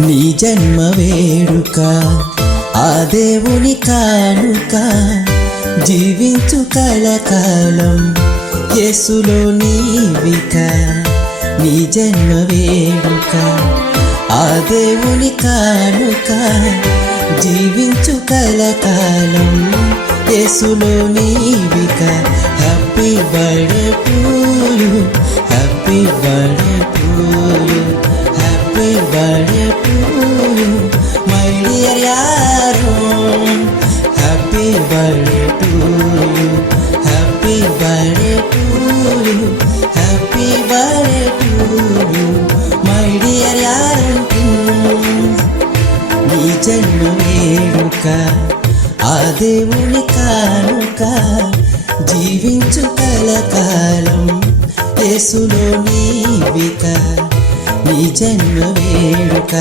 నీ జన్మ వేడుక ఆ దేవుని కానుక జీవించు కలకాలం యేసులో నీవిక నీ జన్మ వేడుక ఆ దేవుని కానుక జీవించు కలకాలం యేసులో నీవిక happy birthday to you happy birthday to you happy birthday to you my dear యారో happy birthday to you happy birthday to you happy birthday to you my dear యారో నీ జన్మ వేడుక ఆ దేవుని కానుక జీవించు కలకాలం యేసులో నీవిక నీ జన్మ వేడుక